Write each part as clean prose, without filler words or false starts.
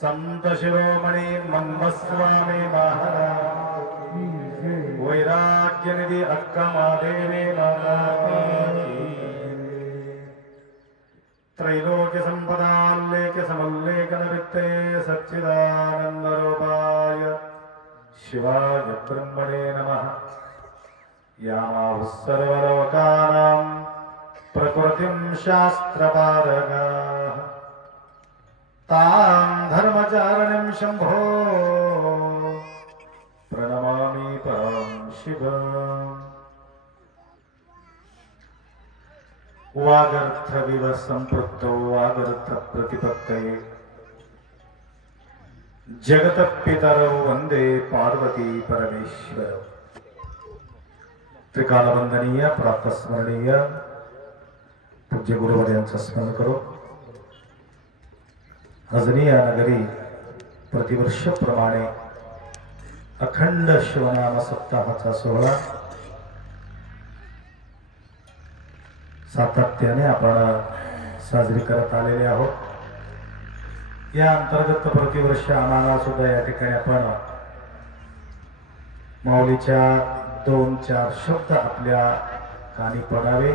संत शिरोमणि मन्मस्वामी महाराज वैराग्य निधि अक्कमादेवी माता त्रैलोक्य संपदाल्लेख्य समल्लेखन वित्ते सच्चिदानंद रूपाय शिवाय ब्रह्मणे नमः। यामाहुः सर्वलोकानां प्रकृतिं शास्त्रपारगाः तां धर्मचारिणीं शंभो प्रणमामि परं शिवम्। वागर्थ विव संपृक्तो वागर्थ प्रतिपत्तये जगतपितरौ वंदे पार्वती परमेश्वरौ। त्रिकालवंदनीय प्रातस्मरणीय पूज्य गुरुवर्यांचं स्मरण करू. अजनी या नगरी प्रतिवर्षप्रमाणे अखंड शिवनाम सप्ताहाचा सोहळा सातत्याने आपण साजरी करत आलेले आहोत. या अंतर्गत प्रतिवर्ष आम्हाला सुद्धा या ठिकाणी आपण माऊलीच्या 2-4 शब्द आपल्या कानी पडावे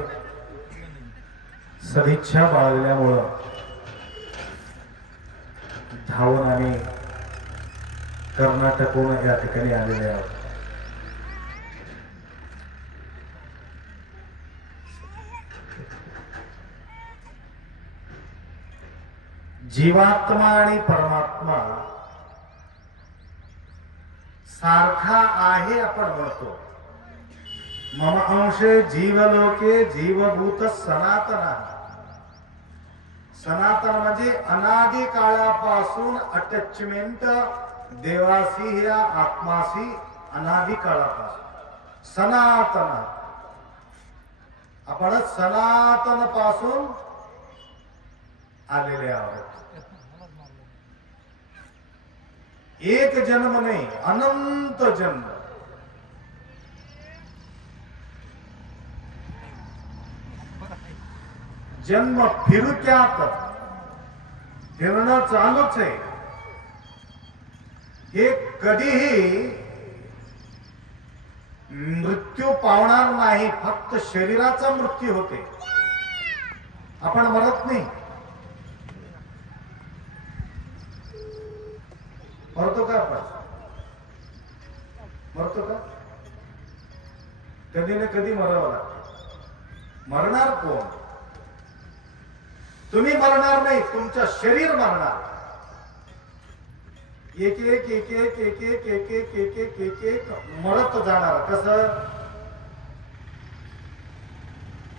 सदिच्छा बाळगल्यामुळं धावून आम्ही कर्नाटकहून या ठिकाणी आलेले आहोत. जीवात्मा आणि परमात्मा सारखा आहे आपण म्हणतो. मम अंशे जीवलोके जीवभूत सनातन. सनातन म्हणजे अनादि काळापासून अटॅचमेंट देवासी या आत्मासी अनादि काळापासून सनातन. आपण सनातन पासून आलेले आहोत. एक जन्म नाही, अनंत जन्म. जन्म फिरत्यात फिरणं चालूच आहे. हे कधीही मृत्यू पावणार नाही. फक्त शरीराचा मृत्यू होते, आपण मरत नाही. मरतो का आपण? मरतो का? कधी ना कधी मरावं लागतं. मरणार कोण? तुम्ही मरणार नाही, तुमचं शरीर मरणार. एक एक एक एक एक एक एक एक एक एक एक एक मरत जाणार. कसं?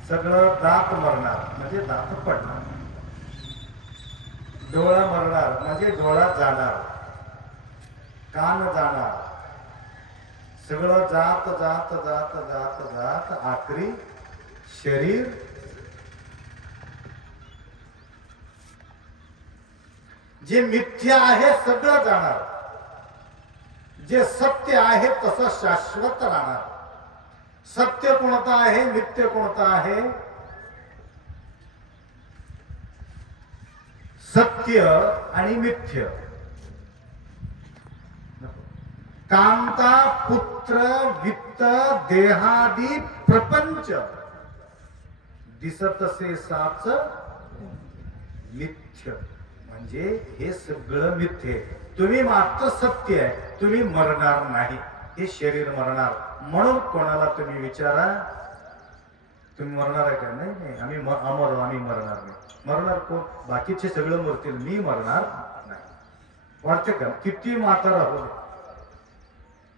सगळं दात मरणार म्हणजे दात पडणार, डोळा मरणार म्हणजे डोळा जाणार, कान जाणार, सगळं जात जात जात जात जात आखरी शरीर. जे मिथ्या आहे सगळं जाणार, जे सत्य आहे तसं शाश्वत राहणार. सत्य कोणतं आहे, मिथ्य कोणतं आहे? सत्य आणि मिथ्य. कांता पुत्र वित्त देहादी प्रपंच दिसतसे साच मिथ्य. म्हणजे हे सगळं मिथ्य. तुम्ही मात्र सत्य आहे. तुम्ही मरणार नाही, हे शरीर मरणार. म्हणून कोणाला तुम्ही विचारा, तुम्ही मरणार आहे का? नाही नाही, आम्ही अमर, आम्ही मरणार नाही. मरणार कोण? बाकीचे सगळं मरतील, मी मरणार नाही. वाटते का? किती म्हातारा हो,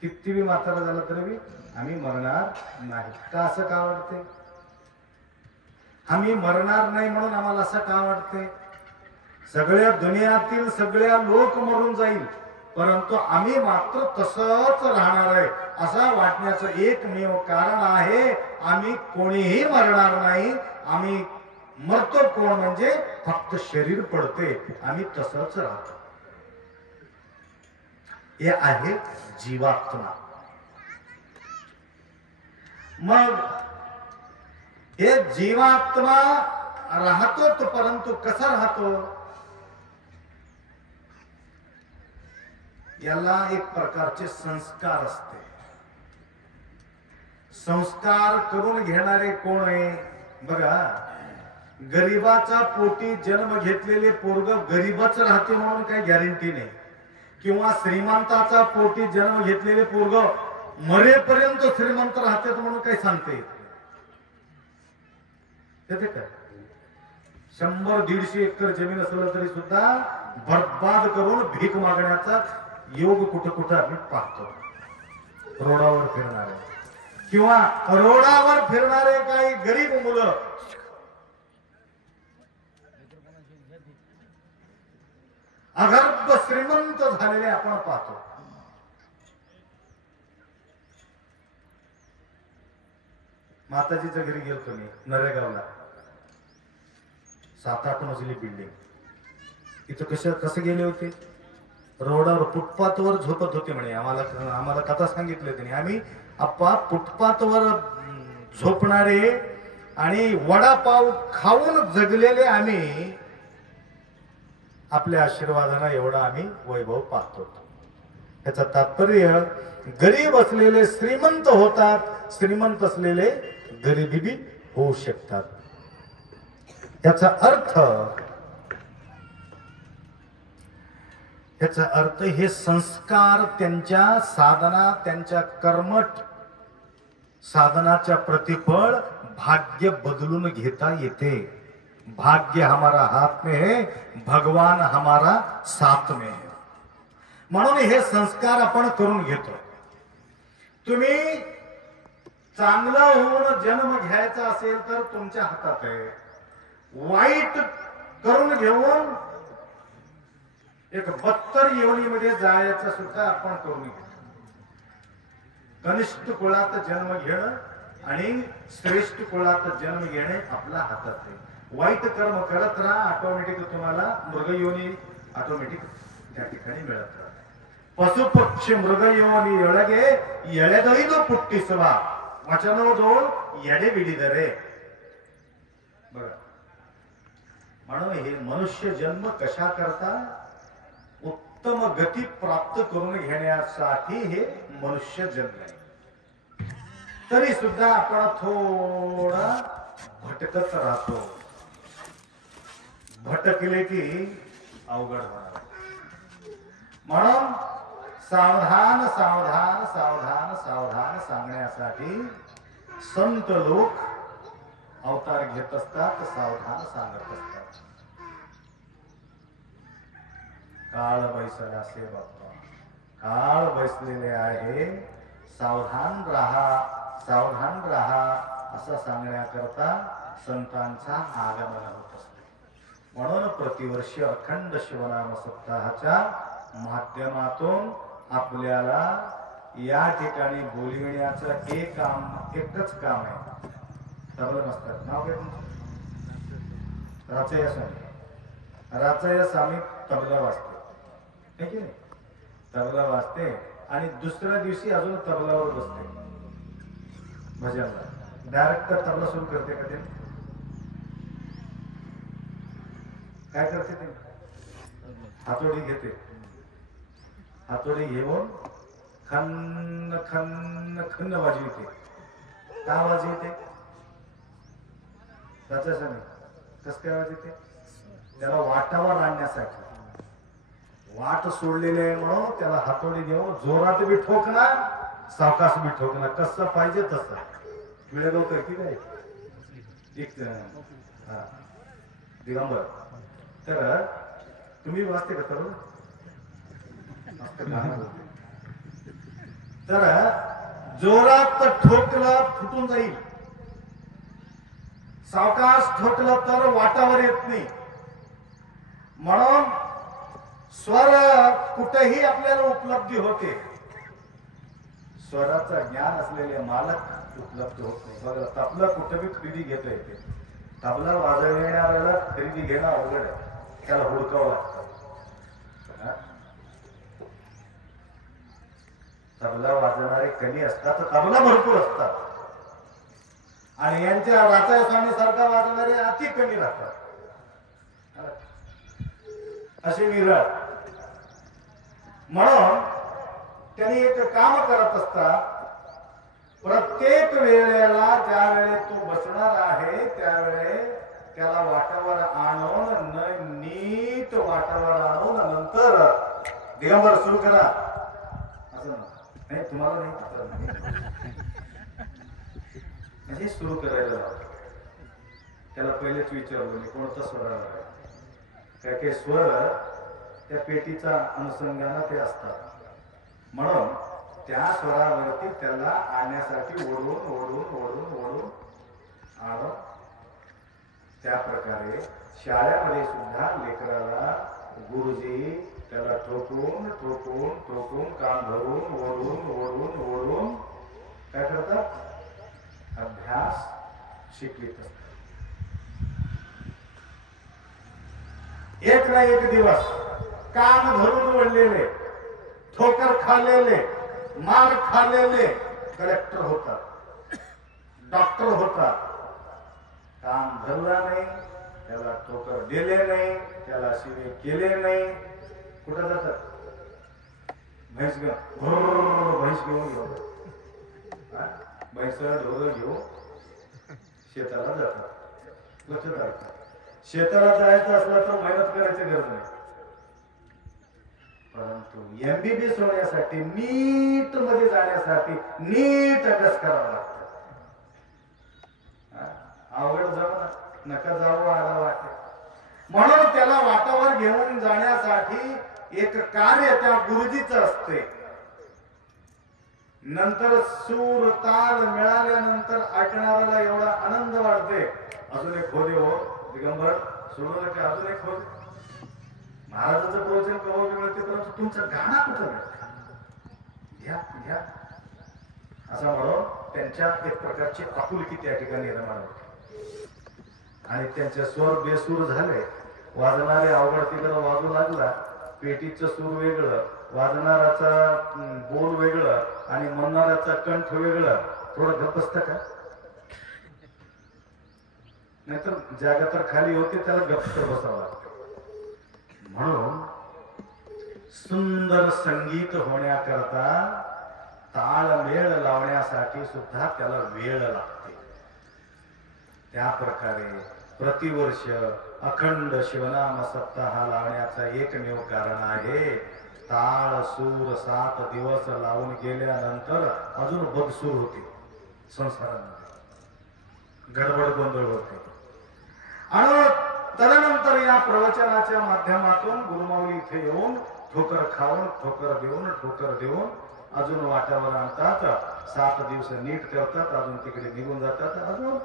किती बी म्हातारा झाला तरी आम्ही मरणार नाही. का असं का वाटते? आम्ही मरणार नाही म्हणून आम्हाला असं का वाटते? सगळ्या दुनियातील सगळ्या लोक मरून जाईल, परंतु आम्ही मात्र तसंच राहणार आहे असा वाटण्याचं एकमेव कारण आहे. आम्ही कोणीही मरणार नाही. आम्ही मरतो कोण म्हणजे फक्त शरीर पडते, आम्ही तसंच राहतो. हे आहे जीवात्मा. मग हे जीवात्मा राहतो, परंतु कसा राहतो? याला एक प्रकारचे संस्कार असते. संस्कार करून घेणारे कोण आहे? बघा, गरीबाचा पोटी जन्म घेतलेले पोरग गरीबच राहते म्हणून काही गॅरंटी नाही, किंवा श्रीमंताचा पोटी जन्म घेतलेले पोरग मरेपर्यंत श्रीमंत राहते म्हणून काही सांगते येते का? 100-150 एकर जमीन असलं तरी सुद्धा बर्बाद करून भीक मागण्याचा योग कुठं कुठं आम्ही पाहतो. रोडावर फिरणारे किंवा रोडावर फिरणारे काही गरीब मुलं अगर्भ श्रीमंत झालेले आपण पाहतो. माताजीच्या घरी गेलतो मी नरेगावला. 7-8 मजली बिल्डिंग. इथं कसं गेले होते? रोडावर फुटपाथवर झोपत होते म्हणे. आम्हाला कथा सांगितलं त्यांनी. आम्ही आप्पा फुटपाथवर झोपणारे आणि वडापाव खाऊन जगलेले आम्ही आपल्या आशीर्वादाने एवढा आम्ही वैभव पाहतो. याचं तात्पर्य गरीब असलेले श्रीमंत होतात, श्रीमंत असलेले गरिबी होऊ शकतात. याचा अर्थ हे संस्कार त्यांच्या साधना, त्यांच्या कर्मठ साधनाच्या प्रतिफळ भाग्य बदलून घेता येते. भाग्य हमारा हाथ में है, भगवान हमारा साथ में है. म्हणून हे संस्कार आपण करून घेतो. तुम्ही चांगला होऊन जन्म घ्यायचा असेल तर तुमच्या हातात आहे. वाईट करून घेऊन एक 72 योनीमध्ये जायचं सुद्धा आपण करून घेतो. कनिष्ठ कुळात जन्म घेणं आणि श्रेष्ठ कुळात जन्म घेणे आपल्या हातात आहे. वाईट कर्म करत राहा, ऑटोमॅटिक तुम्हाला मृगयोनी ऑटोमॅटिक त्या ठिकाणी मिळत राहते. पशु पक्षी मृगयोनी ಎಳಗೆ ಎಳೆದೊಯ್ದು ಪುಟ್ಟಿಸುವ वचनोदोल येडे बिडीदरे. बघा, म्हणून हे मनुष्य जन्म कशा करता? उत्तम गती प्राप्त करून घेण्यासाठी हे मनुष्य जन्म आहे. तरी सुद्धा आपण थोडा भटकत राहतो. भटकले की अवघड होणार. म्हणून सावधान सावधान सावधान सावधान सांगण्यासाठी संत लोक अवतार घेत असतात, सावधान सांगत असतात. काळ बैसला से बाप्पा, काळ बैसलेले आहे, सावधान राहा, सावधान राहा असं सांगण्याकरता संतांचा आगमन होत असते. म्हणून प्रतिवर्षी अखंड शिवनाम सप्ताहाच्या माध्यमातून आपल्याला या ठिकाणी बोलविण्याचं एकच काम आहे. तबला मास्तर नाव काय तुमचं? राचया स्वामी. राचया स्वामी तबला वाजते, है की नाही? तबला वाजते आणि दुसऱ्या दिवशी अजून तबलावर बसते भजनला. डायरेक्ट तबला सुरू करते का ते? काय करते ते? हातोडी घेते. हातोडी घेऊन खन्न खन्न खन्न वाजविते. का वाजविते? त्याच्यासाठी कस काय वाजविते? त्याला वाटावर आणण्यासाठी. वाट सोडलेली आहे म्हणून त्याला हातोडी घेऊन जोरात बी ठोकणार, सावकाश बी ठोकणार, कसं पाहिजे तसं. वेळ होतोय की काय? दिगंबर तर तुम्ही वाचते का? तर जोरात ठोकलं फुटून जाईल, सावकाश ठोकलं तर वाटावर येत नाही. म्हणून स्वर कुठेही आपल्याला उपलब्धी होते. स्वराचा ज्ञान असलेले मालक उपलब्ध होत नाही. बघा, तबला कुठे बी खरेदी घेता येते. तबला वाजवणाऱ्याला खरेदी घेणं अवघड आहे, त्याला हुडकावं लागतं. तबला वाजवणारे कमी असतात, तबला भरपूर असतात. आणि यांच्या राचा स्वामी सारखा वाजवणारे अति कमी राहतात, असे विरळ. म्हणून त्यांनी एक काम करत असतात. प्रत्येक वेळेला ज्या वेळे तो बसणार आहे त्यावेळे त्याला वाटावर आणून नीट वाटावर आणून नंतर दिगंबर सुरू करा असं नाही. तुम्हाला नाही म्हणजे सुरू करायला त्याला पहिलेच विचारलं मी कोणता स्वर आहे. काय काय स्वर त्या पेटीचा अनुषंगाने ते असतात. म्हणून त्या स्वरावरती त्याला आणण्यासाठी ओढून ओढून ओढून ओढून आणून त्या प्रकारे शाळेमध्ये सुद्धा लेकराला गुरुजी त्याला ठोकून ठोकून ठोकून कान धरून ओढून ओढून ओढून काय करतात? अभ्यास शिकवित असतात. एक ना एक दिवस कान धरून वळलेले, ठोकर खाल्लेले, मार खाल्लेले कलेक्टर होतात, डॉक्टर होतात. काम धरला नाही, त्याला ठोकर दिले नाही, त्याला शिवे केले नाही, कुठं जातात? म्हैस घेऊन म्हैस ढोर घेऊन शेताला जातात. लक्षात राहतात. शेताला जायचं असलं तर मेहनत करायची गरज नाही, परंतु MBBS होण्यासाठी, नीट मध्ये जाण्यासाठी नीट अभ्यास करावा लागतो. आवड जाऊ नका जाऊ आला वाटे, म्हणून त्याला वाटावर घेऊन जाण्यासाठी एक कार्य त्या गुरुजीचं असते. नंतर सूर ताल मिळाल्यानंतर ऐकणाऱ्याला एवढा आनंद वाटते. अजून एक खोदे हो दिगंबर, सोडू नका, अजून एक खोद. महाराजांचं प्रवचन कवच मिळते, परंतु तुमचं गाणं कुठं मिळतं? घ्या घ्या असं म्हणून त्यांच्या एक प्रकारची आपुलकी त्या ठिकाणी निर्माण होते. आणि त्यांचे स्वर बेसूर झाले. वाजणारे अवघड तिकडं वाजू लागला, पेटीचं सूर वेगळं, वाजणाराचा बोल वेगळं आणि म्हणणाऱ्याचा कंठ वेगळं. थोडं गप्प असतं का? नाहीतर जागा तर खाली होते, त्याला गप्प बसावं लागतं. म्हणून सुंदर संगीत होण्याकरता ताळमेळ लावण्यासाठी सुद्धा त्याला वेळ लागते. त्या प्रकारे प्रतिवर्ष अखंड शिवनाम सप्ताह लावण्याचा एकमेव कारण आहे. ताळ सूर 7 दिवस लावून गेल्यानंतर अजून बदसूर होते, संसारामध्ये गडबड गोंधळ होते. आणि तदनंतर या प्रवचनाच्या माध्यमातून गुरुमाऊली इथे येऊन ठोकर खाऊन, ठोकर देऊन अजून वाट्यावर आणतात. 7 दिवस नीट करतात, अजून तिकडे निघून जातात. अजून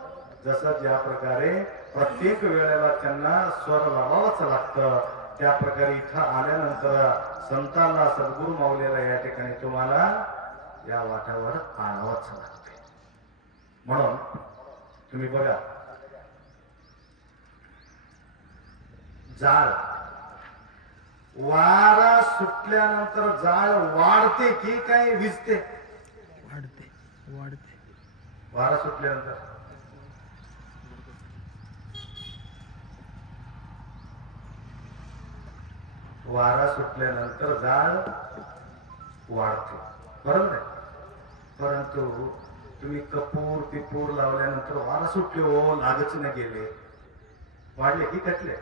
जसं ज्या प्रकारे प्रत्येक वेळेला त्यांना स्वर लावावंच लागतं, त्या प्रकारे इथं आल्यानंतर संतांना, सद्गुरु माऊलीला या ठिकाणी तुम्हाला या वाट्यावर आणावंच लागते. म्हणून तुम्ही बघा, जाळ वारा सुटल्यानंतर जाळ वाढते की काय विजते? वाढते. वारा सुटल्यानंतर जाळ वाढते, बरोबर आहे. परंतु तुम्ही कपूर पिपूर लावल्यानंतर वारा सुटले हो, लागच न गेले, वाढले की कटले?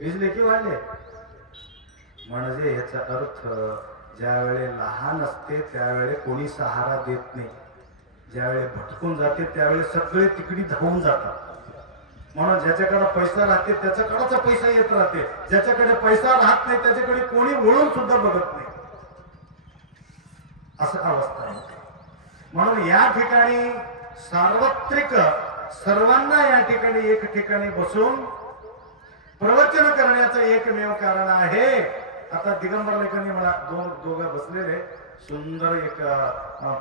विजले की वाढले? म्हणजे ह्याचा अर्थ ज्यावेळे लहान असते त्यावेळे कोणी सहारा देत नाही, ज्यावेळे भटकून जाते त्यावेळे सगळे तिकडी धावून जातात. म्हणून ज्याच्याकडे पैसा राहते त्याच्याकडेचा पैसा येत राहते, ज्याच्याकडे पैसा राहत नाही त्याच्याकडे कोणी वळून सुद्धा बघत नाही, असं अवस्था आहे. म्हणून या ठिकाणी सार्वत्रिक सर्वांना या ठिकाणी एक ठिकाणी बसून प्रवचन करण्याचं एकमेव कारण आहे. आता दिगंबर लेखनी म्हणा, दोघं बसलेले सुंदर एक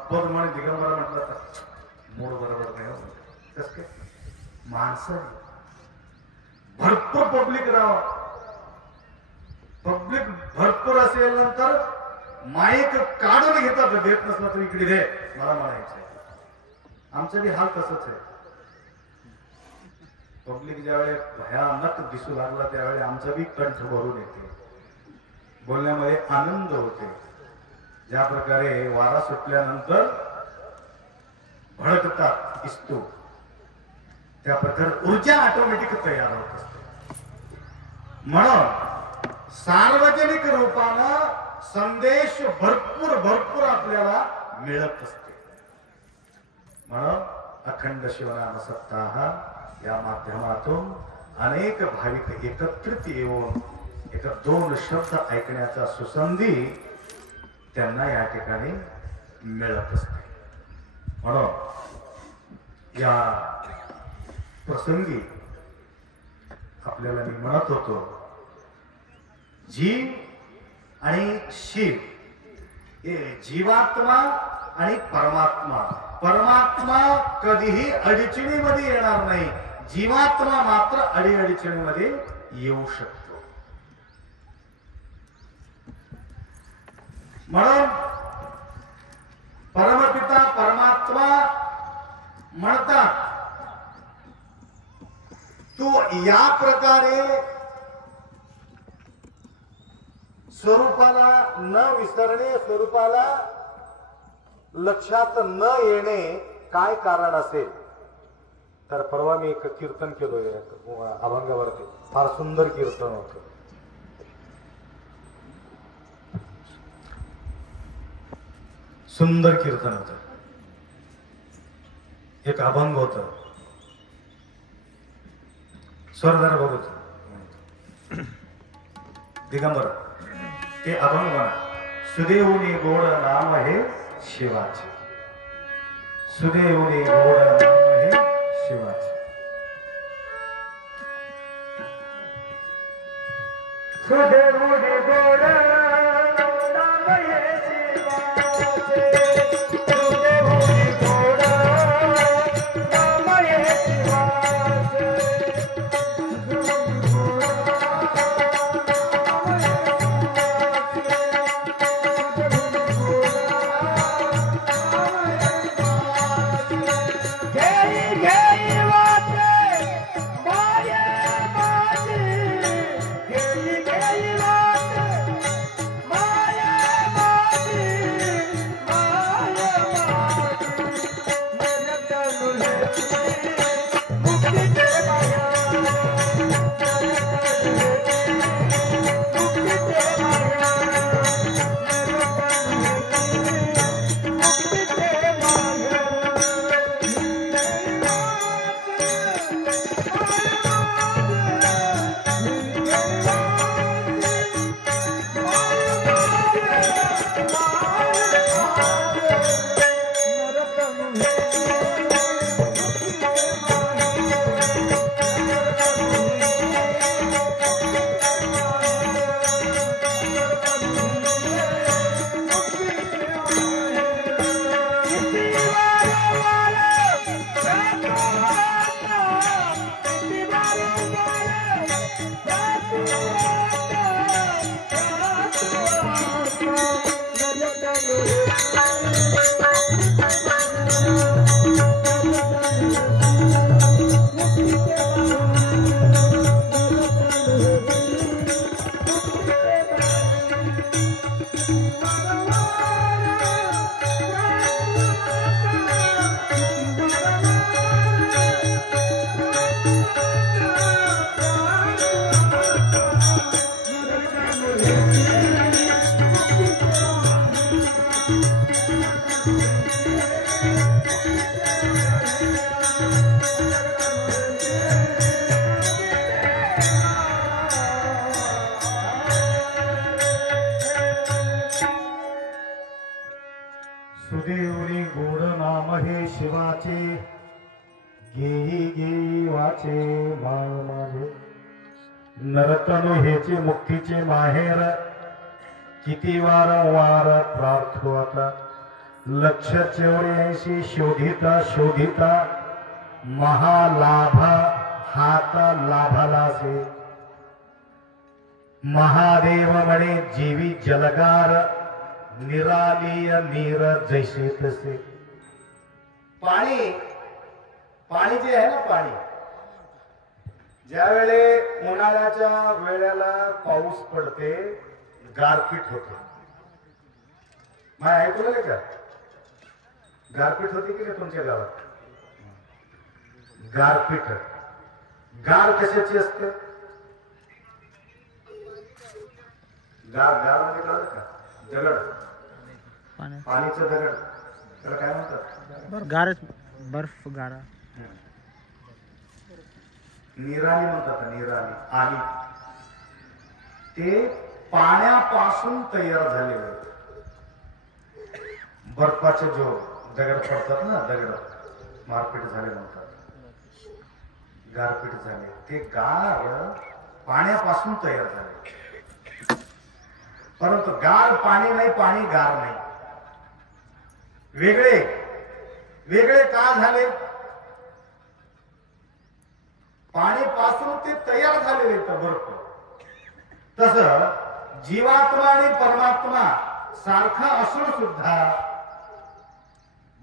पद म्हणे दिगंबर म्हटलं तर मूळ बरोबर नाही. कस काय माणसं भरपूर पब्लिक राहा, पब्लिक भरपूर असेल नंतर माईक काढून घेतात, देत नसला तर इकडे दे मला म्हणायचंय. आमचा बी हाल तसंच आहे. पब्लिक ज्यावेळी भयानक दिसू लागला त्यावेळी आमचा बी कंठ भरून येते, बोलण्यामध्ये आनंद होते. ज्या प्रकारे वारा सुटल्यानंतर भडकतात इस्तू, त्या प्रकारे ऊर्जा ऑटोमॅटिक तयार होत असते. म्हणून सार्वजनिक रूपानं संदेश भरपूर आपल्याला मिळत असते. म्हणून अखंड शिवनाम सप्ताह या माध्यमातून अनेक भाविक एकत्रित येऊन एक 2 शब्द ऐकण्याचा सुसंधी त्यांना या ठिकाणी मिळत असते. म्हणून या प्रसंगी आपल्याला मी म्हणत होतो, जीव आणि शिव हे जीवात्मा आणि परमात्मा. परमात्मा कधीही अडचणीमध्ये येणार नाही, जीवात्मा मात्र अडीअडचणीमध्ये येऊ शकतो. म्हणून परमपिता परमात्मा म्हणतात, तू या प्रकारे स्वरूपाला न विसरणे, स्वरूपाला लक्षात न येणे काय कारण असेल. तर परवा मी एक कीर्तन केलोय अभंगावरती, फार सुंदर कीर्तन होतं. सुंदर कीर्तन होतं, एक अभंग होत. स्वरधर बघत दिगंबर ते अभंग म्हणा. सुदेवनी गोड नाम हे शिवाचे, सुदेवनी गोड नाम हे शिवाचे. सुदेवनी गोड नाम हे शिवाचे, सुदेवनी गोड नाम हे शिवाचे. सुदेवनी गोड नाम हे शिवाचे, गेई गेई वाचे माळ माझे. नरतनु हेचे मुक्तीचे माहेर, किती वारंवार प्रार्थो आता. 184 शोधिता शोधिता, महालाभा हात लाभलासे. महादेव म्हणे जीवी जलगार, निरालीय नीर जैसे तसे. पाणी, पाणी जे आहे ना, पाणी ज्या वेळे उन्हाळ्याच्या वेळेला पाऊस पडते, गारपीट होते. माय ऐकलं नाही का? गारपीट होती की नाही तुमच्या गावात? गारपीट, गार कशाची असते? गार, गार म्हणजे कळलं का? दगड, पाणीचं दगड, त्याला काय म्हणतात? गार, बर्फ गारा, निराली म्हणतात. निराली आली, ते पाण्यापासून तयार झालेले बर्फाचे जो दगड पडतात ना, दगड मारपीट झाले म्हणतात, गारपीट झाले. ते गार पाण्यापासून तयार झाले. परंतु गार पाणी नाही, पाणी गार नाही. वेगळे वेगळे का झाले? पाणी पासून ते तयार झालेले बर्फ. तस जीवात्मा आणि परमात्मा सारखा असून सुद्धा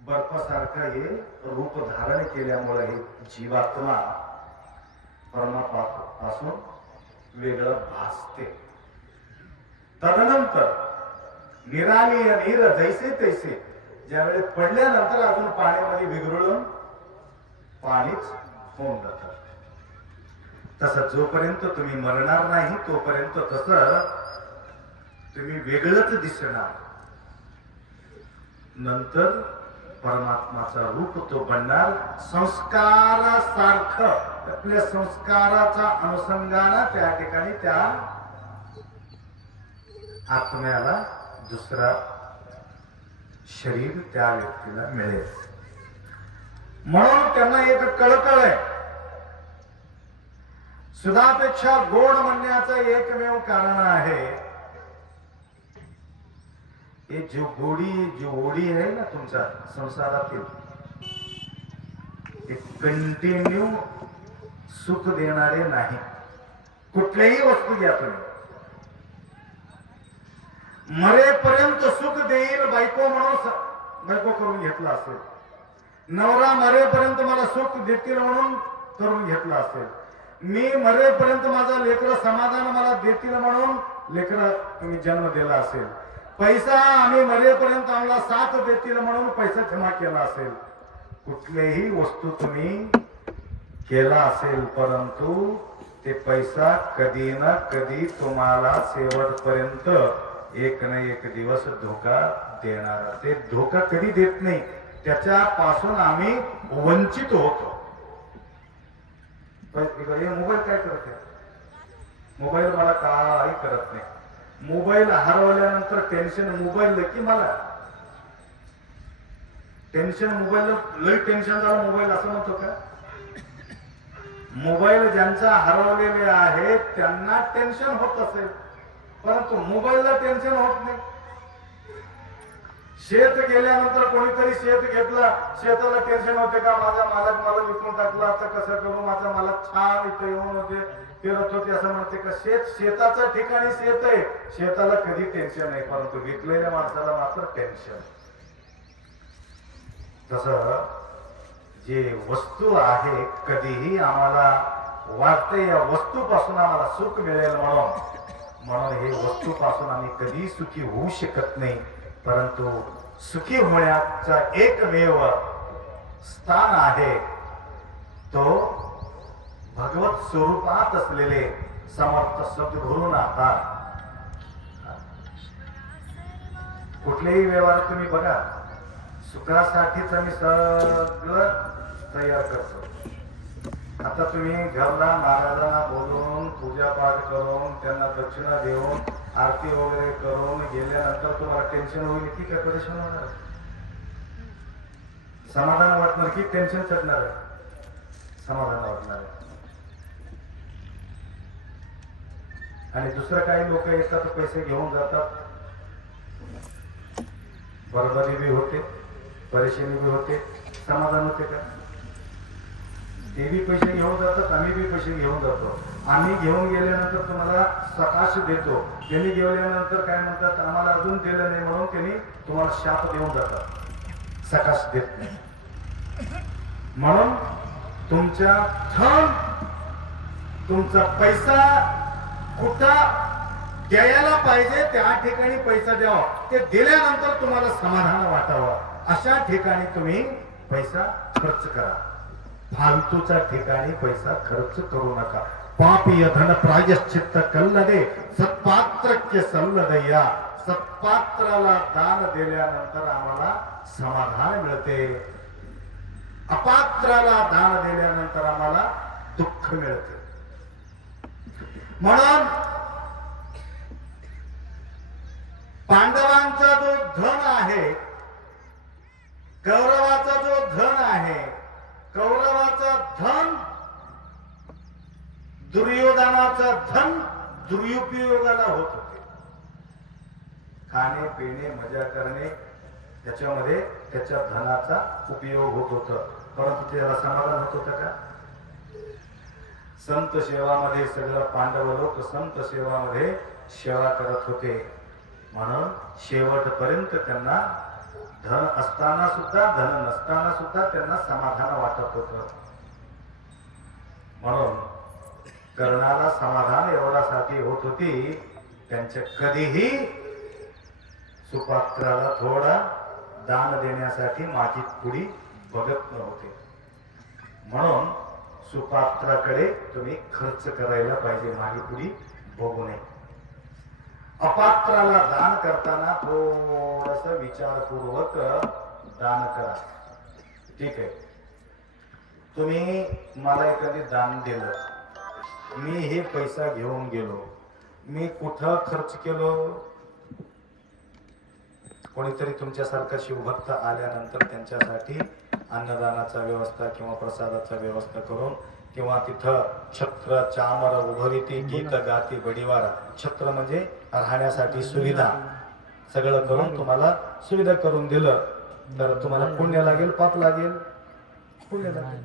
बर्फासारखा हे रूप धारण केल्यामुळे हे जीवात्मा परमात्मा पासून वेगळं भासते. तदनंतर निरालीय नीर जैसे तैसे ज्यावेळी पडल्यानंतर अजून पाण्यामध्ये विघळून पाणीच होऊन जातं. तसं जोपर्यंत तुम्ही मरणार नाही तोपर्यंत तसं तुम्ही वेगळंच दिसणार. नंतर परमात्माचा रूप तो बनणार. संस्कारासारखं आपल्या संस्काराचा अनुषंगाने त्या ठिकाणी त्या आत्म्याला दुसरा शरीर त्या व्यक्तीला मिळेल. म्हणून त्यांना एक कळकळ आहे. सुधापेक्षा गोड म्हणण्याचं एकमेव कारण आहे हे जो ओढी आहे ना तुमच्या संसारातील एक कंटिन्यू सुख देणारे नाही. कुठल्याही वस्तू घ्या तुम्ही, मरेपर्यंत सुख देईल बायको म्हणून बायको करून घेतला असेल, नवरा मरेपर्यंत मला सुख देतील म्हणून करून घेतला असेल, मी मरेपर्यंत माझा लेकर समाधान मला देतील म्हणून लेकर तुम्ही जन्म दिला असेल, पैसा आम्ही मरेपर्यंत आम्हाला साथ देतील म्हणून पैसा जमा केला असेल, कुठलीही वस्तू तुम्ही केला असेल, परंतु ते पैसा कधी ना कधी तुम्हाला शेवटपर्यंत एक ना एक दिवस धोका देणार. ते धोका कधी देत नाही, त्याच्यापासून आम्ही वंचित होतो. मोबाईल काय करते, मोबाईल मला काही करत नाही. मोबाईल हरवल्यानंतर टेन्शन मोबाईल की मला टेन्शन मोबाईल लई टेन्शन झालं मोबाईल असं म्हणतो का? मोबाईल ज्यांचा हरवलेले आहे त्यांना टेन्शन होत असेल, परंतु मोबाईलला टेन्शन होत नाही. शेत गेल्यानंतर कोणीतरी शेत घेतला, शेताला टेन्शन होते का माझा मालक मला विकून टाकला, आता कसं करू, माझा मालक छान इथे येऊन होते फिरत होते असं म्हणते का? शेताच्या ठिकाणी शेत आहे, शेताला कधी टेन्शन नाही, परंतु विकलेल्या माणसाला मात्र टेन्शन. तसं जे वस्तू आहे कधीही आम्हाला वाटते या वस्तूपासून आम्हाला सुख मिळेल म्हणून हे वस्तूपासून आम्ही कधी सुखी होऊ शकत नाही. परंतु सुखी होण्याचा एकमेव स्थान आहे तो भगवत स्वरूपात असलेले समर्थ सद्गुरुनाथा. कुठलेही व्यवहार तुम्ही बघा, सुखासाठीच आम्ही सगळं तयार करतो. आता तुम्ही घरला महाराजांना बोलून पूजापाठ करून त्यांना दक्षिणा देऊन आरती वगैरे करून गेल्यानंतर तुम्हाला टेन्शन होईल की काय? परेशान होणार, समाधान वाटणार की टेन्शन चढणार आहे? समाधान वाटणार आहे. आणि दुसरं काही लोक येतात पैसे घेऊन जातात, बरोबरी बी होते, परेशानी बी होते, समाधान होते का? ते बी पैसे घेऊन जातात, आम्ही बी पैसे घेऊन जातो. आम्ही घेऊन गेल्यानंतर तुम्हाला सकाश देतो, त्यांनी गेल्यानंतर काय म्हणतात आम्हाला अजून दिलं नाही म्हणून त्यांनी तुम्हाला शाप देऊन जातात, सकाश देत नाही. म्हणून तुमच्या धन तुमचा पैसा कुठं द्यायला पाहिजे त्या ठिकाणी पैसा द्यावा, ते दिल्यानंतर तुम्हाला समाधान वाटावं अशा ठिकाणी तुम्ही पैसा खर्च करा. फालतूच्या ठिकाणी पैसा खर्च करू नका. पापीय धन प्रायश्चित्त कल्लदे सत्पात्रक्य सल्लदया. सत्पात्राला दान दिल्यानंतर आम्हाला समाधान मिळते, अपात्राला दान दिल्यानंतर आम्हाला दुःख मिळते. म्हणून पांडवांचा जो धन आहे, कौरवाचा जो धन आहे, कौरवाचा धन दुर्योधनाचा धन दुरुपयोगाला होत होते. खाणे पिणे मजा करणे त्याच्यामध्ये त्याच्या धनाचा उपयोग होत होता, परंतु त्याला समाधान होत होतं का? संत सेवामध्ये सगळं पांडव लोक संत सेवामध्ये सेवा करत होते, म्हणून शेवटपर्यंत त्यांना धन असताना सुद्धा धन नसताना सुद्धा त्यांना समाधान वाटत होत. म्हणून कर्णाला समाधान एवढ्यासाठी होत होती, त्यांच्या कधीही सुपात्राला थोडा दान देण्यासाठी मागे पुढे बघत नव्हते. म्हणून सुपात्राकडे तुम्ही खर्च करायला पाहिजे, मागे पुढे बघू नये. अपात्राला दान करताना थोडस विचारपूर्वक दान करा. ठीक आहे, तुम्ही मला एखादी दान दिलं, मी हे पैसा घेऊन गेलो, मी कुठं खर्च केलो? कोणीतरी तुमच्यासारखा शिवभक्त आल्यानंतर त्यांच्यासाठी अन्नदानाचा व्यवस्था किंवा प्रसादाचा व्यवस्था करून किंवा तिथं छत्र चामर उभरीती गीत गाती बडीवारा, छत्र म्हणजे राहण्यासाठी सुविधा, सगळं करून तुम्हाला सुविधा करून दिलं तर तुम्हाला पुण्य लागेल पाप लागेल? पुण्य लागेल.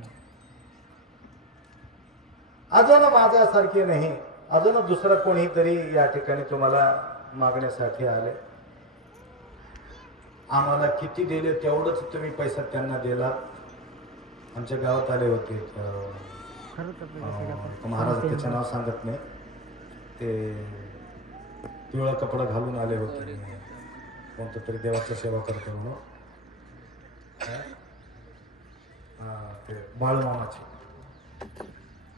अजून माझ्यासारखे नाही, अजून दुसरं कोणीतरी या ठिकाणी तुम्हाला मागण्यासाठी आले, आम्हाला किती दिले तेवढंच तुम्ही पैसा त्यांना दिला. आमच्या गावात आले होते महाराज, त्याचे नाव सांगत नाही, ते पिवळा कपडा घालून आले होते, कोणतं तरी देवाची सेवा करतो म्हणून, ते बाळूमामाची,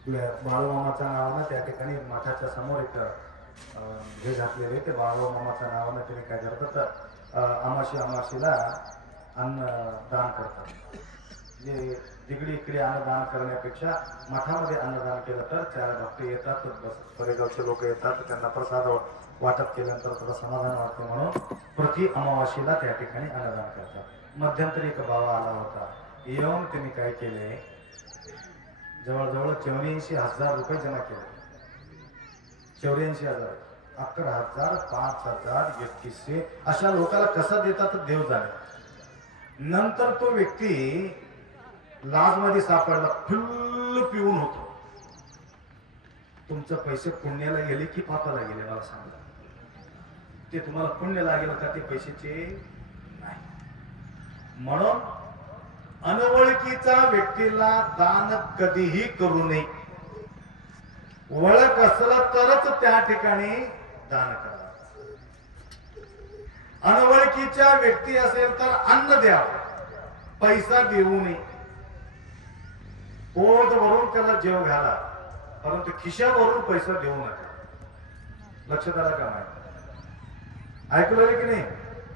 बाळूमामाच्या नावानं त्या ठिकाणी मठाच्या समोर एक हे घातलेले, ते बाळूमामाच्या नावानं तुम्ही काय करतात तर अमाशीला अन्न दान करतात. जे तिकडे इकडे अन्नदान करण्यापेक्षा मठामध्ये अन्नदान केलं तर चार भक्त येतात, परेगावचे लोक येतात, त्यांना प्रसाद वाटप केल्यानंतर थोडं समाधान वाटते, म्हणून प्रति अमावाशीला त्या ठिकाणी अन्नदान करतात. मध्यंतरी एक बाबा आला होता, येऊन त्यांनी काय केले, जवळजवळ 84,000 रुपये जमा केले. 84,000, 11,000, 5,000, 2100 अशा लोकांना कसं देतात देव जाणे. नंतर तो व्यक्ती लाजमध्ये सापडला, फुल्ल पिऊन होतो. तुमचे पैसे पुण्याला गेले की पापाला गेले मला सांगा? ते तुम्हाला पुण्य लागेल का ते पैशाचे? नाही. म्हणून अनवळखीचा व्यक्तीला दान कधीही करू नये. ओळख असलं तरच त्या ठिकाणी दान करा. अनवळखीच्या व्यक्ती असेल तर अन्न द्यावं, पैसा देऊ नये. पोट भरून त्याला जेव घाला, परंतु खिशावरून पैसा देऊ नका. लक्षात आलं का? नाही ऐकलं की नाही?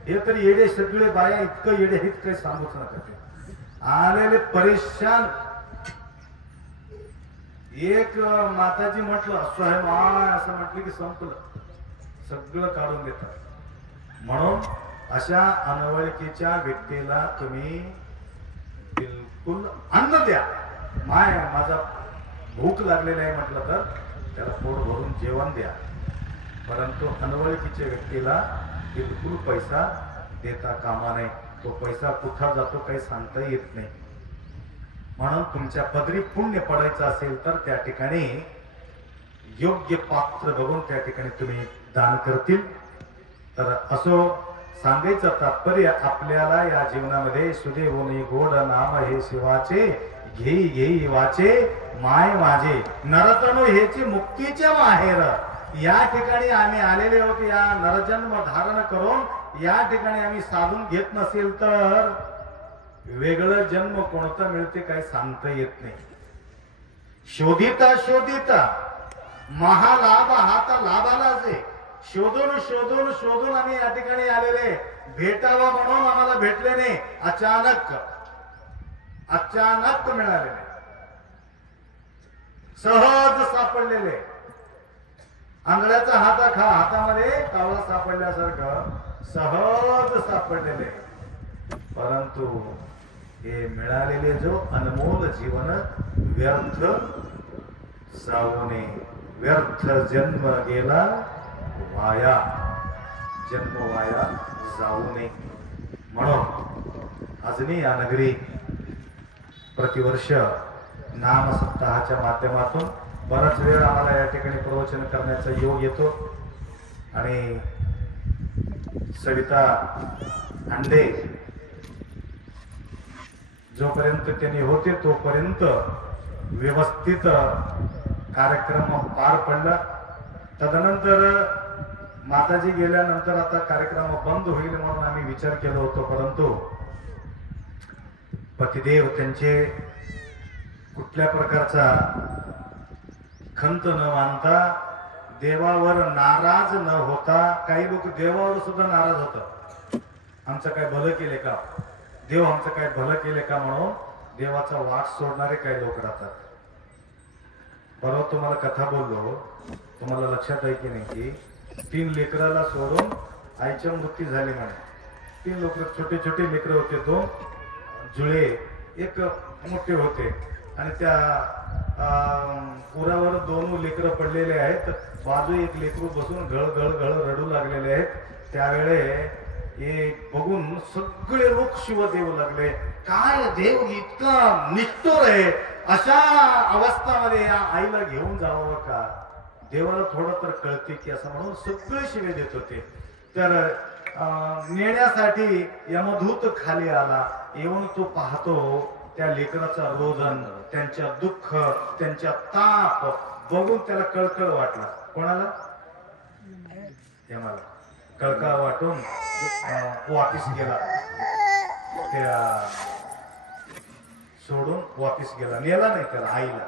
हे तर येडे सगळे बाया इतकं येडे आहेत काही सांगूच नका. ते आलेले परेशान. एक माताजी म्हटलं असं माय, असं म्हटलं की संपलं, सगळं काढून देतात. म्हणून अशा अनवळखीच्या व्यक्तीला तुम्ही बिलकुल अन्न द्या. माय माझा भूक लागलेला आहे म्हटलं तर त्याला पोट भरून जेवण द्या, परंतु अनवळखीच्या व्यक्तीला बिलकुल पैसा देता कामा नये. तो पैसा कुठं जातो काही सांगता येत नाही. म्हणून तुमच्या पदरी पुण्य पडायचं असेल तर त्या ठिकाणी योग्य पात्र बघून त्या ठिकाणी तुम्ही दान करतील. तर असो सांगायचं तात्पर्य, आपल्याला या जीवनामध्ये सुदैवोनी गोड नाम हे शिवाचे, घेई घेई वाचे माय माझे नरतनु हेची मुक्तीचे माहेर. या ठिकाणी आम्ही आलेले आहोत. या नरजन्म धारण करून या ठिकाणी आम्ही साधून घेत नसेल तर वेगळं जन्म कोणता मिळते काही सांगता येत नाही. शोधिता शोधिता महालाभ हा तर लाभालाच आहे. शोधून शोधून शोधून आम्ही या ठिकाणी आलेले, भेटावा म्हणून आम्हाला भेटले नाही, अचानक मिळालेले, सहज सापडलेले. आंधळ्याचा हातामध्ये कावळा सापडल्यासारखं सहज सापडलेले. परंतु हे मिळालेले जो अनमोल जीवन व्यर्थ जाऊ नये. व्यर्थ जन्म गेला वाया, जन्म वाया जाऊ नये. म्हणून अजनी या नगरी प्रतिवर्ष नाम सप्ताहाच्या माध्यमातून बराच वेळ आम्हाला या ठिकाणी प्रवचन करण्याचा योग येतो आणि सविता अंडे जोपर्यंत त्यांनी होते तोपर्यंत व्यवस्थित कार्यक्रम पार पडला. तदनंतर माताजी गेल्यानंतर आता कार्यक्रम बंद होईल म्हणून आम्ही विचार केला होतो, परंतु पतिदेव त्यांचे कुठल्या प्रकारचा खंत न मानता, देवावर नाराज न होता, काही लोक देवावर सुद्धा नाराज होतात, आमचं काय भलं केले का, देव आमचं काय भलं केले का म्हणून देवाचा वाट सोडणारे काही लोक राहतात. बरोबर तुम्हाला कथा बोललो, तुम्हाला लक्षात आहे की नाही की 3 लेकराला सोडून आईच्या मृत्यू झाली म्हणे. 3 लोक छोटे छोटे लेकर होते, 2 जुळे, 1 मोठे होते आणि त्या पुरावर 2 लेकरं पडलेले आहेत. बाजू 1 लेकरू बसून घळ घळ घळ रडू लागलेले आहेत. त्यावेळे हे बघून सगळे लोक शिव देऊ लागले, काय देव इतका निष्ठुर आहे, अशा अवस्थामध्ये या आईला घेऊन जावं का, देवाला थोडं तर कळते की असं म्हणून सगळे शिवे देत होते. तर नेण्यासाठी यमदूत खाली आला, येऊन तो पाहतो त्या लेकराचा रोदन, त्यांच्या दुःख, त्यांच्या ताप बघून त्याला कळकळ वाटला. कोणाला? यमाला कळकळ वाटून वापिस गेला, त्या सोडून वापिस गेला, नेला नाही त्याला, आईला.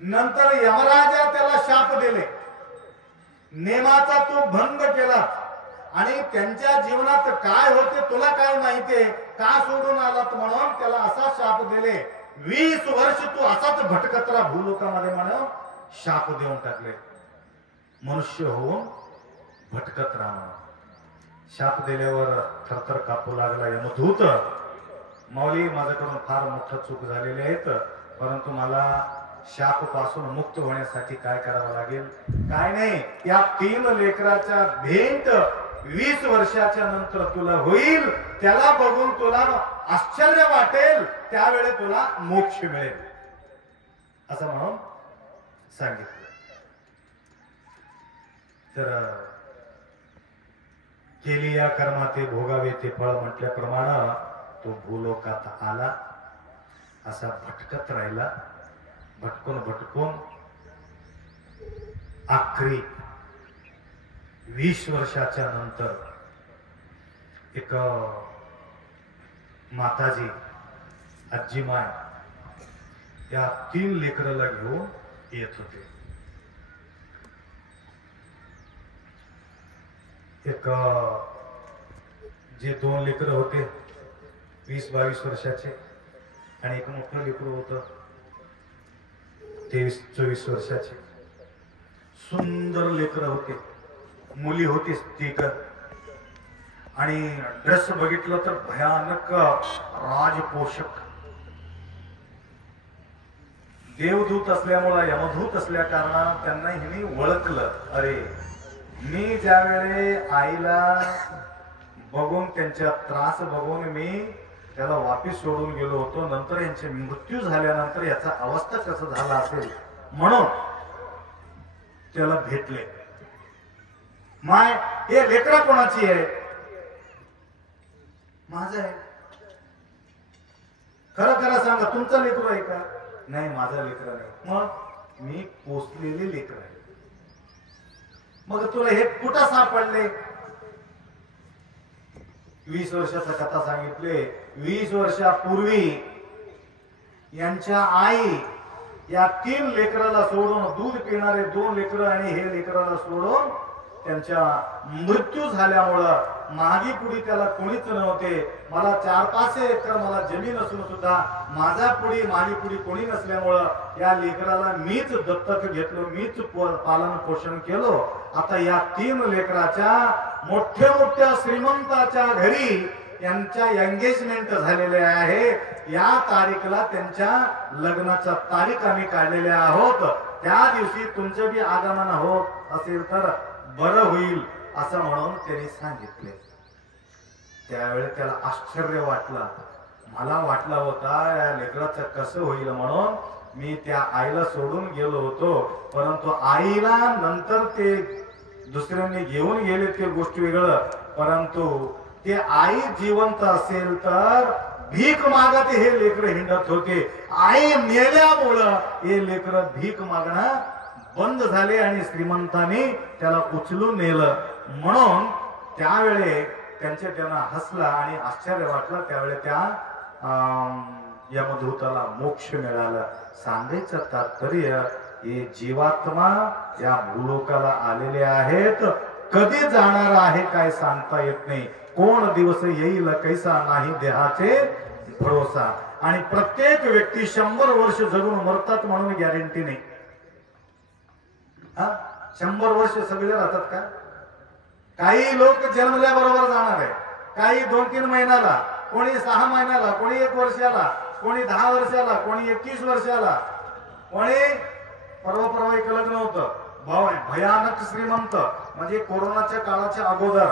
नंतर यमराजा त्याला शाप दिले, नेमाचा तो भंग केला आणि त्यांच्या जीवनात काय होते तुला काय माहितीये, का सोडून आलात म्हणून त्याला असा शाप दिले, 20 वर्ष तू असाच भटकत राहा भूलोकामध्ये म्हणून शाप देऊन टाकले. मनुष्य होऊन भटकत राहा. शाप दिल्यावर थरथर कापू लागला यमदूत. माऊली, माझ्याकडून फार मोठं चूक झालेली आहेत, परंतु मला शाप पासून मुक्त होण्यासाठी काय करावं लागेल? काय नाही, या 3 लेकराच्या भेंट 20 वर्षाच्या नंतर तुला होईल, त्याला बघून तुला आश्चर्य वाटेल, त्यावेळी तुला मोक्ष मिळेल असं म्हणून सांगितलं. तर केली या कर्माते भोगावे ते फळ म्हटल्याप्रमाणे तो भूलोकात आला, असा भटकत राहिला. भटकून भटकून आखरी 20 वर्षाच्या नंतर एक माताजी, आजीमाय या 3 लेकराला घेऊन येत होते. एक जे 2 लेकर होते 20-22 वर्षाचे आणि एक मोठं लेकरू होतं 23-24 वर्षाचे. सुंदर लेकर होते, मुली होती 3 आणि ड्रेस बघितलं तर भयानक राजपोषक. देवदूत असल्यामुळे, यमदूत असल्या कारणानं त्यांना हिने ओळखलं, अरे मी ज्यावेळे आईला बघून, त्यांच्या त्रास बघून मी त्याला वापिस सोडून गेलो होतो, नंतर यांचे मृत्यू झाल्यानंतर याचा अवस्था कसं झाला असेल म्हणून त्याला भेटले. माय, हे लेकरा कोणाची आहे? माझं आहे. खरं खरं सांगा, तुमचं लेकरू आहे का? नाही, माझा लेकरा नाही. मग मी पोसलेले लेकर आहे. मग तुला हे कुठं सापडले? 20 वर्षाचा कथा सांगितले. 20 वर्षापूर्वी यांच्या आई या 3 लेकराला सोडून, दूध पिणारे 2 लेकर आणि हे लेकराला सोडून त्यांच्या मृत्यू झाल्यामुळं मागी पुढी त्याला कोणीच नव्हते. मला 4-5 एकर मला जमीन असून सुद्धा माझा पुढी मागी पुढी कोणी नसल्यामुळं या लेकराला मीच दत्तक घेतलो, मीच पालन पोषण केलो. आता या 3 लेकराच्या मोठ्या मोठ्या श्रीमंताच्या घरी यांच्या एंगेजमेंट झालेले आहे. या तारीखला त्यांच्या लग्नाचा तारीख आम्ही काढलेले आहोत. त्या दिवशी तुमचं बी आगमन होत असेल तर बरं होईल असं म्हणून त्यांनी सांगितले. त्यावेळी त्याला आश्चर्य वाटलं. मला वाटलं होता या लेकराचं कसं होईल म्हणून, मी त्या आईला सोडून गेलो होतो, परंतु आईला नंतर ते दुसऱ्यांनी घेऊन गेले ते गोष्ट वेगळं, परंतु ते आई जिवंत असेल तर भीक मागत हे लेकर हिंडत होते. आई मेल्यामुळं हे लेकर भीक मागणं बंद झाले आणि श्रीमंतांनी त्याला उचलून नेलं. म्हणून त्यावेळे त्यांना हसला आणि आश्चर्य वाटलं. त्यावेळे त्या यमदूताला मोक्ष मिळाला. सांगायचं तात्पर्य हे जीवात्मा या भूलोकाला आलेले आहेत, कधी जाणार आहे काय सांगता येत नाही. कोण दिवस येईल कैसा नाही देहाचे भरोसा. आणि प्रत्येक व्यक्ती 100 वर्ष जगून मरतात म्हणून गॅरंटी नाही. 100 वर्ष सगळे राहतात का? काही लोक जन्मल्याबरोबर जाणार आहे, काही 2-3 महिन्याला, कोणी 6 महिन्याला, कोणी 1 वर्षाला, कोणी 10 वर्षाला, कोणी 21 वर्षाला, कोणी परवा एक लग्न होतं भयानक श्रीमंत, म्हणजे कोरोनाच्या काळाच्या अगोदर.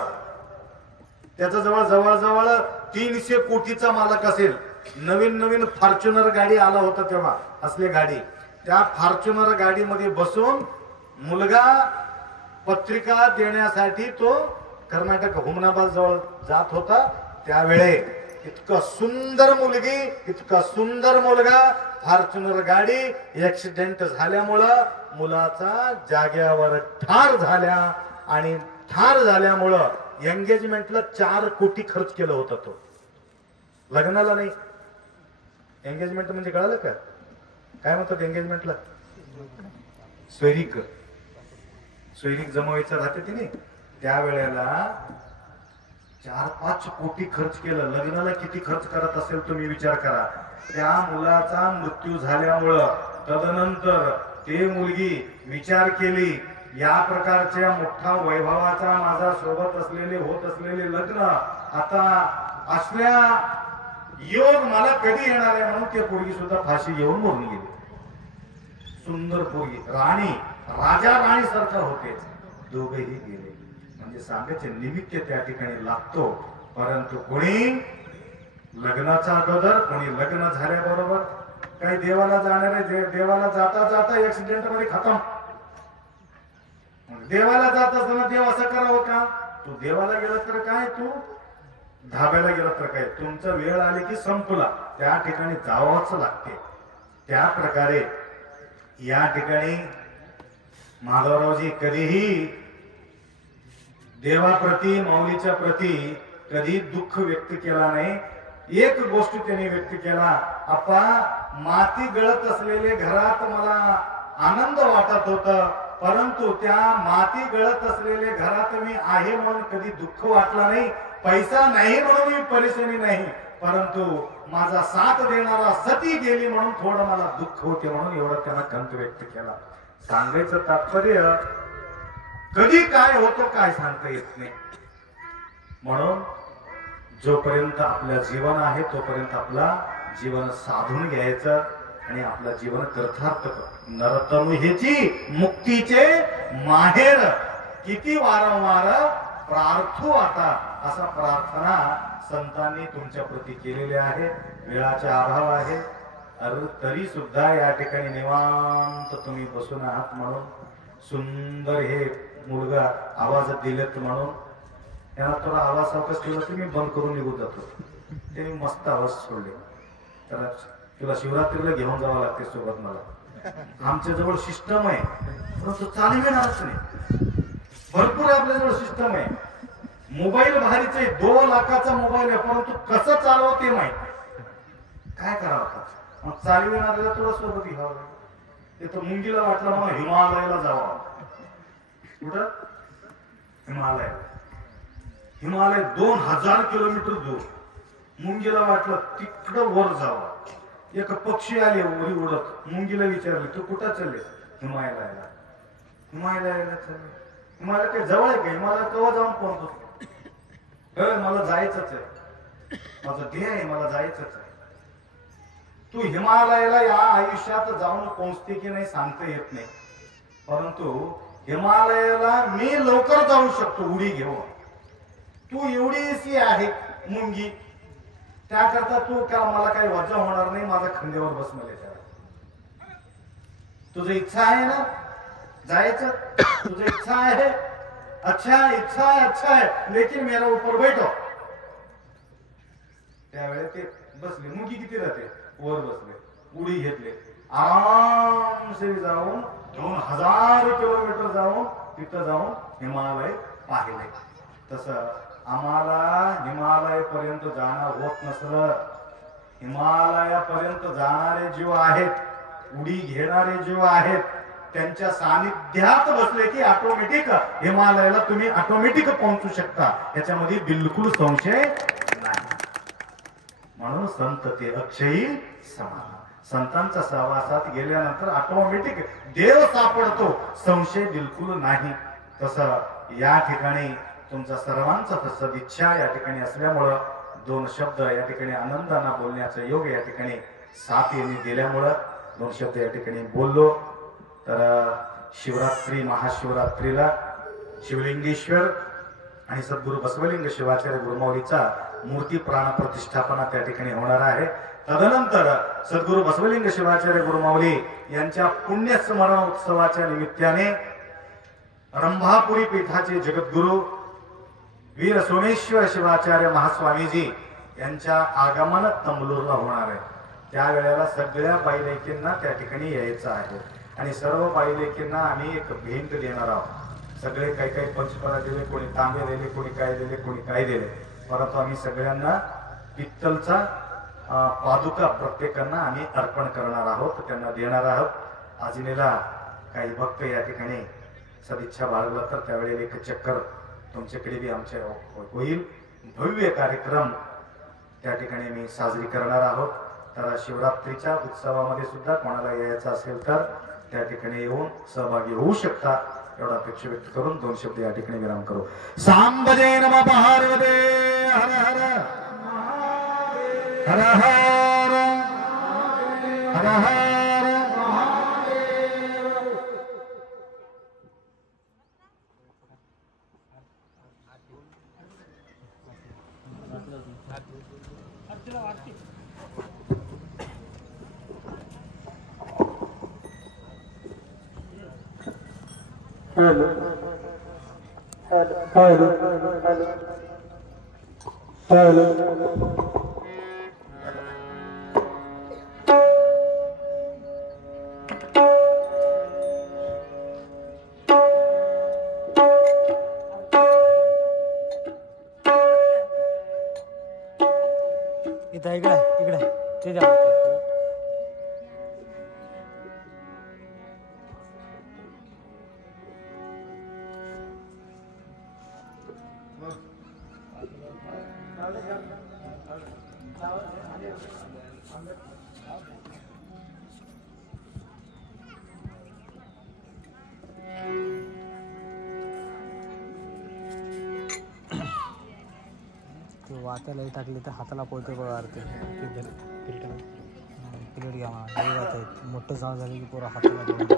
त्याचा जवळ 300 कोटीचा मालक असेल. नवीन फॉर्च्युनर गाडी आला होता तेव्हा, असले गाडी. त्या फॉर्च्युनर गाडीमध्ये बसून मुलगा पत्रिका देण्यासाठी तो कर्नाटक हुमनाबाद जवळ जात होता. त्यावेळे इतका सुंदर मुलगी, इतका सुंदर मुलगा, फॉर्च्युनर गाडी ऍक्सिडेंट झाल्यामुळं मुलाचा जाग्यावर ठार झाल्या. आणि ठार झाल्यामुळं एंगेजमेंटला 4 कोटी खर्च केलं होतं तो, लग्नाला नाही. एंगेजमेंट म्हणजे कळालं का काय म्हणतात एंगेजमेंटला? सोयरीक जमवायचं राहते तिने. त्यावेळेला 4-5 कोटी खर्च केलं. लग्नाला किती खर्च करत असेल तुम्ही विचार करा. त्या मुलाचा मृत्यू झाल्यामुळं तदनंतर ते मुलगी विचार केली, या प्रकारच्या मोठ्या वैभवाचा माझा सोबत असलेले होत असलेले लग्न आता असल्या योग मला कधी येणार आहे. म्हणून ते पोरगी सुद्धा फाशी घेऊन मरून गेली. सुंदर पोरगी, राणी, राजा राणी सारखा होते. दोघेही गेले. म्हणजे सांगायचे निमित्त त्या ठिकाणी लागतो, परंतु कोणी लग्नाचा अगोदर, कोणी लग्न झाल्याबरोबर. काही देवाला जाणारे देवाला जाता जाता ऍक्सिडेंट मध्ये खतम. देवाला जात असताना देव असं करावं का? तू देवाला गेला तर काय, तू धाब्याला गेला तर काय, तुमचा वेळ आली की संपला, त्या ठिकाणी जावंच लागते. त्या प्रकारे या ठिकाणी माधवरावजी कधीही देवाप्रती, माऊलीच्या प्रती कधी दुःख व्यक्त केला नाही. एक गोष्ट त्यांनी व्यक्त केला, आपा माती गळत असलेले घरात मला आनंद वाटत होता, परंतु त्या माती गळत असलेले घरात मी आहे म्हणून कधी दुःख वाटला नाही. पैसा नाही म्हणून मी परेशानी नाही, परंतु माझा साथ देणारा सती गेली म्हणून थोडं मला दुःख होते, म्हणून एवढा त्यांना खंत व्यक्त केला. सांगायचं तात्पर्य कधी काय होतं काय सांगता येत नाही. म्हणून जोपर्यंत आपलं जीवन आहे तोपर्यंत आपला जीवन साधून घ्यायचं आणि आपलं जीवन कृतार्थ कर. नरतनु हेची मुक्तीचे माहेर, किती वारंवार प्रार्थू आता, असा प्रार्थना संतांनी तुमच्या प्रती केलेले आहे. वेळाचा अभाव आहे, तरी सुद्धा या ठिकाणी निवांत तुम्ही बसून आहात. म्हणून सुंदर हे मुलगा आवाज दिलेत म्हणून याला थोडा आवाज सावकाश ठेवला तर मी बंद करून निघून जातो. ते मस्त आवाज सोडले. तर तुला शिवरात्रीला घेऊन जावं लागते सोबत मला. आमच्या जवळ सिस्टम आहे, परंतु चालविणारच नाही. भरपूर आपल्याजवळ सिस्टम आहे. मोबाईल भारीचे 2 लाखाचा मोबाईल आहे, परंतु कसं चालवं ते माहिती. काय करावं? मग चालविणाऱ्याला तुला सोबत घ्यावं. ते तर मुंगीला वाटलं मग हिमालयाला जावं. कुठं? हिमालय 2000 किलोमीटर दूर. मुंगीला वाटलं तिकडं वर जावं. एक पक्षी आले उडी उडत, मुंगीला विचारले तू कुठं चालले? हिमालयाला. हिमालयाला चालले. हिमालय काही जवळ आहे का? हिमालय केव्हा जाऊन पोहोचतो? मला जायचंच आहे, माझं ध्येय आहे, मला जायचंच आहे. तू हिमालयाला या आयुष्यात जाऊन पोहोचते की नाही सांगता येत नाही, परंतु हिमालयाला मी लवकर जाऊ शकतो उडी घेऊन. तू एवढीशी आहे मुंगी, त्याकरता तू का मला काही वजा होणार नाही, माझ्या खांद्यावर बस मला. तुझी इच्छा आहे ना जायचं? तुझी इच्छा आहे? अच्छा इच्छा है, अच्छा है, लेकिन मेरा ऊपर बैठो. त्यावेळेस ते बसले. मुंगी किती राहते? वर बसले, उडी घेतले, आरामसे जाऊन 2000 किलोमीटर जाऊन तिथं जाऊन हिमालय पाहिले. तसं आम्हाला हिमालय पर्यंत जाणं होत नसलं. हिमालयापर्यंत जाणारे जीव आहेत, उडी घेणारे जीव आहेत, त्यांच्या सानिध्यात बसले की ऑटोमॅटिक हिमालयाला तुम्ही ऑटोमॅटिक पोहोचू शकता. याच्यामध्ये बिलकुल संशय नाही. म्हणून संत ते अक्षयी समान. संतांच्या सहवासात गेल्यानंतर ऑटोमॅटिक देव सापडतो, संशय बिलकुल नाही. तसं या ठिकाणी तुमचा सर्वांचा सदिच्छा या ठिकाणी असल्यामुळं 2 शब्द या ठिकाणी आनंदाने बोलण्याचा योग या ठिकाणी साथ यांनी दिल्यामुळं 2 शब्द या ठिकाणी बोललो. तर शिवरात्री महाशिवरात्रीला शिवलिंगेश्वर आणि सद्गुरू बसवलिंग शिवाचार्य गुरुमाऊलीचा मूर्ती प्राण प्रतिष्ठापना त्या ठिकाणी होणार आहे. तदनंतर सद्गुरू बसवलिंग शिवाचार्य गुरुमाऊली यांच्या पुण्यस्मरण उत्सवाच्या निमित्ताने रंभापुरी पीठाचे जगद्गुरु वीर सोमेश्वर शिवाचार्य महास्वामीजी यांच्या आगमन तंबलूरला होणार आहे. त्यावेळेला सगळ्या बाईलेकींना त्या ठिकाणी यायचं आहे आणि सर्व बाईलेकींना आम्ही एक भेंट देणार आहोत. सगळे काही काही पंचपरा दिले, कोणी तांबे दिले, कोणी काय दिले, कोणी काय दिले, परंतु आम्ही सगळ्यांना पित्तलचा पादुका प्रत्येकांना आम्ही अर्पण करणार आहोत, त्यांना देणार आहोत. आजनीला काही भक्त या ठिकाणी सदिच्छा बाळगला तर त्यावेळेला एक चक्कर तुमच्याकडे बी आमच्या होईल. भव्य कार्यक्रम त्या ठिकाणी मी साजरी करणार आहोत. तर शिवरात्रीच्या उत्सवामध्ये सुद्धा कोणाला यायचं असेल तर त्या ठिकाणी येऊन सहभागी होऊ शकता. एवढा अपेक्षा व्यक्त करून 2 शब्द या ठिकाणी विराम करू. सांबजे नमः पार्वते हर हर हर हर हर हर. Hello. Hello. Hello. इथं इकडे ते द्या. वाचायला टाकली तर हाताला पळतो बघा आरती प्लेट घ्या मला वाचायचं मोठं जाळ झालं की पुरा हाताला पळतो.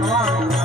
Wow.